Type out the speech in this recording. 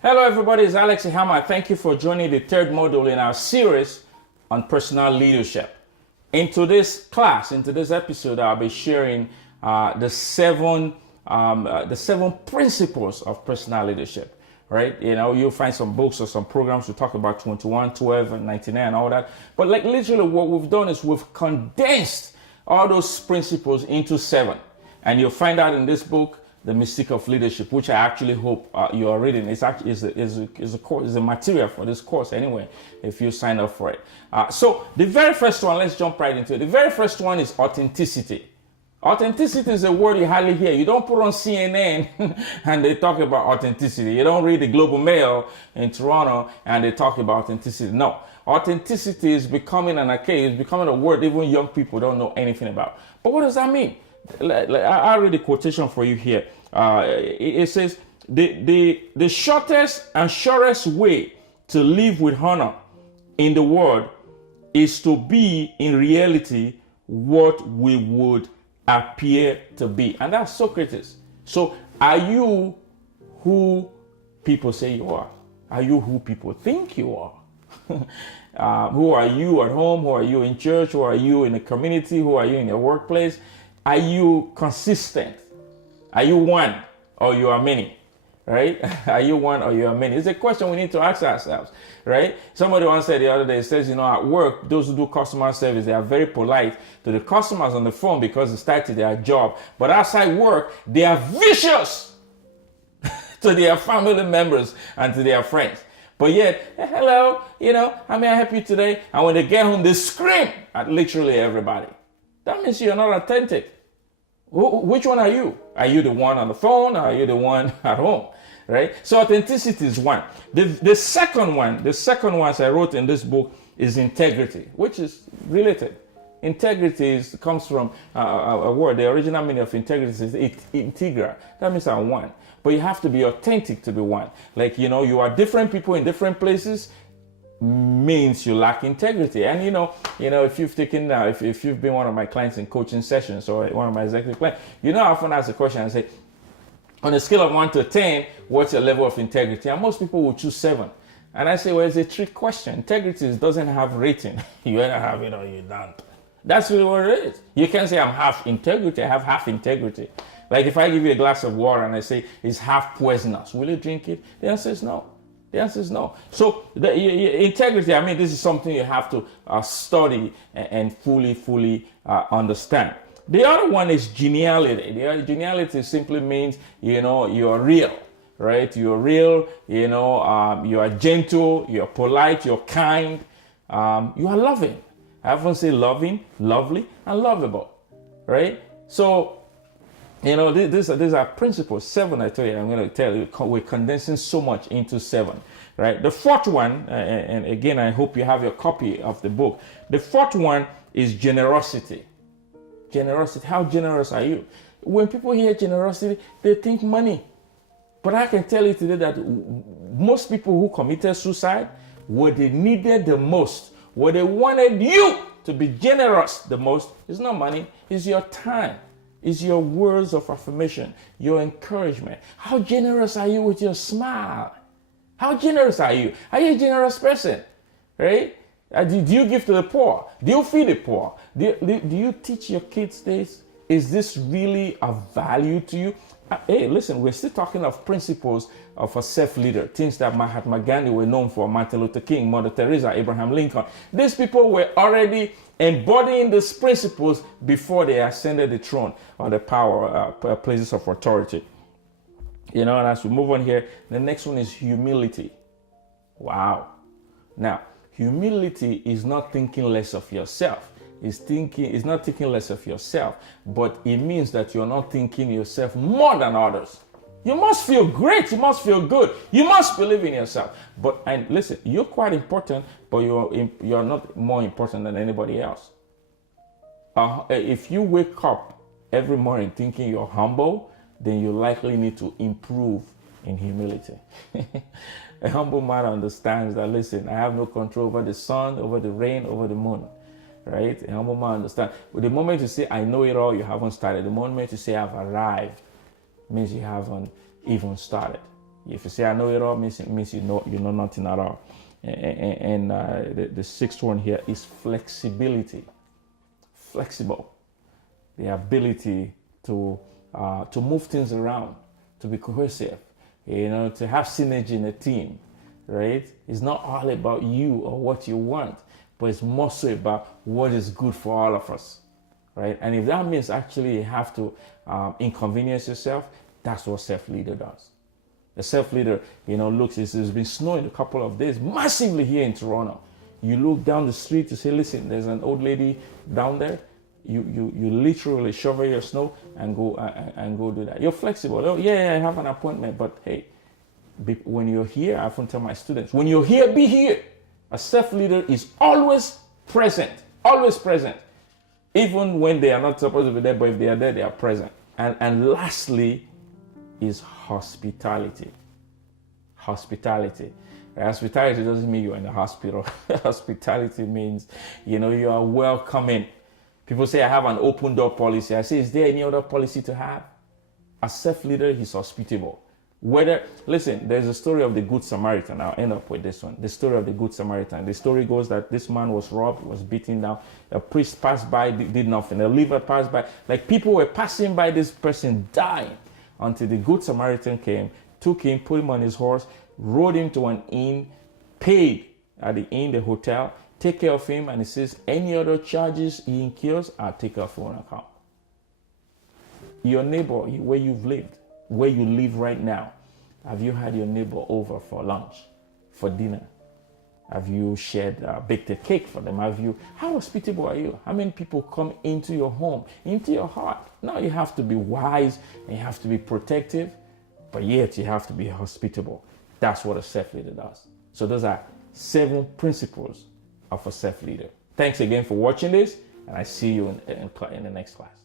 Hello everybody, it's Alex Ihama. Thank you for joining the third module in our series on personal leadership. In today's class, in today's episode, I'll be sharing the seven principles of personal leadership. Right? You know, you'll find some books or some programs to talk about 21, 12, and 99 and all that. But like literally what we've done is we've condensed all those principles into 7. And you'll find out in this book, The Mystique of Leadership, which I actually hope you are reading. It's actually is a course, is a material for this course anyway, if you sign up for it. So the very first one, let's jump right into it. The very first one is authenticity. Authenticity is a word you hardly hear. You don't put on CNN and they talk about authenticity. You don't read the Global Mail in Toronto and they talk about authenticity. No. Authenticity is becoming an archaic, it's becoming a word even young people don't know anything about. But what does that mean? I'll read the quotation for you here. It says, the shortest and surest way to live with honor in the world is to be in reality what we would appear to be. And that's Socrates. So are you who people say you are? Are you who people think you are? Who are you at home? Who are you in church? Who are you in the community? Who are you in your workplace? Are you consistent? Are you one or you are many? Right? Are you one or you are many? It's a question we need to ask ourselves, right? Somebody once said the other day, says, you know, at work, those who do customer service, they are very polite to the customers on the phone because it's tied to their job. But outside work, they are vicious to their family members and to their friends. But yet, hello, you know, how may I help you today? And when they get home, they scream at literally everybody. That means you're not authentic. Which one are you? Are you the one on the phone or are you the one at home? Right? So authenticity is one. The second one as I wrote in this book is integrity, which is related. Integrity comes from a word. The original meaning of integrity is integra. That means I'm one. But you have to be authentic to be one. Like, you know, you are different people in different places means you lack integrity. And you know, if you've taken if you've been one of my clients in coaching sessions or one of my executive clients, you know, I often ask the question and say, on a scale of 1 to 10, what's your level of integrity? And most people will choose 7. And I say, well, it's a trick question. Integrity doesn't have rating. You either have it or you don't. That's really what it is. You can't say I'm half integrity. I have half integrity. Like if I give you a glass of water and I say it's half poisonous, will you drink it? The answer is no. The answer is no. So the integrity, I mean, this is something you have to study and fully understand. The other one is geniality. Geniality simply means, you know, you're real, right? You're real, you know, you are gentle, you're polite, you're kind, you are loving. I often say loving, lovely, and lovable, right? So, you know, these are principles. 7, I tell you, I'm going to tell you, we're condensing so much into 7, right? The fourth one, and again, I hope you have your copy of the book. The fourth one is generosity. Generosity. How generous are you? When people hear generosity, they think money. But I can tell you today that most people who committed suicide, what they needed the most, what they wanted you to be generous the most, is not money, it's your time. Is your words of affirmation, your encouragement. How generous are you with your smile? How generous are you? Are you a generous person? Right? Do you give to the poor? Do you feed the poor? Do you teach your kids this? Is this really of value to you? Hey, listen, we're still talking of principles of a self-leader, things that Mahatma Gandhi were known for, Martin Luther King, Mother Teresa, Abraham Lincoln. These people were already embodying these principles before they ascended the throne or the power, places of authority. You know, and as we move on here, the next one is humility. Wow. Now, humility is not thinking less of yourself. It's not thinking less of yourself, but it means that you're not thinking yourself more than others. You must feel great. You must feel good. You must believe in yourself. And listen, you're quite important, but you're not more important than anybody else. If you wake up every morning thinking you're humble, then you likely need to improve in humility. A humble man understands that, listen, I have no control over the sun, over the rain, over the moon. Right? A humble man understands. But the moment you say, I know it all, you haven't started. The moment you say, I've arrived, means you haven't even started. If you say I know it all, it means you know nothing at all. And the sixth one here is flexibility. Flexible, the ability to move things around, to be cohesive, to have synergy in a team, right? It's not all about you or what you want, but it's more so about what is good for all of us, right? And if that means actually you have to inconvenience yourself, that's what self-leader does. The self-leader, looks, it's been snowing a couple of days massively here in Toronto. You look down the street to say, listen, there's an old lady down there. You literally shovel your snow and go do that. You're flexible. Oh, yeah, I have an appointment, but hey, when you're here, I often tell my students, when you're here, be here. A self-leader is always present, even when they are not supposed to be there, but if they are there, they are present. And lastly is hospitality. Hospitality doesn't mean you're in the hospital. Hospitality means, you are welcoming. People say, I have an open door policy. I say, is there any other policy to have? A self-leader is hospitable. Listen, there's a story of the Good Samaritan. I'll end up with this one. The story of the Good Samaritan. The story goes that this man was robbed, was beaten down. A priest passed by, did nothing. A leper passed by. Like people were passing by this person dying until the Good Samaritan came, took him, put him on his horse, rode him to an inn, paid at the inn, the hotel, take care of him, and he says, any other charges he incurs, I'll take care of your own account. Your neighbor, where you've lived, where you live right now, have you had your neighbor over for lunch, for dinner? Have you baked a cake for them? How hospitable are you? How many people come into your home, into your heart? Now you have to be wise and you have to be protective, but yet you have to be hospitable. That's what a self-leader does. So those are 7 principles of a self-leader. Thanks again for watching this, and I see you in the next class.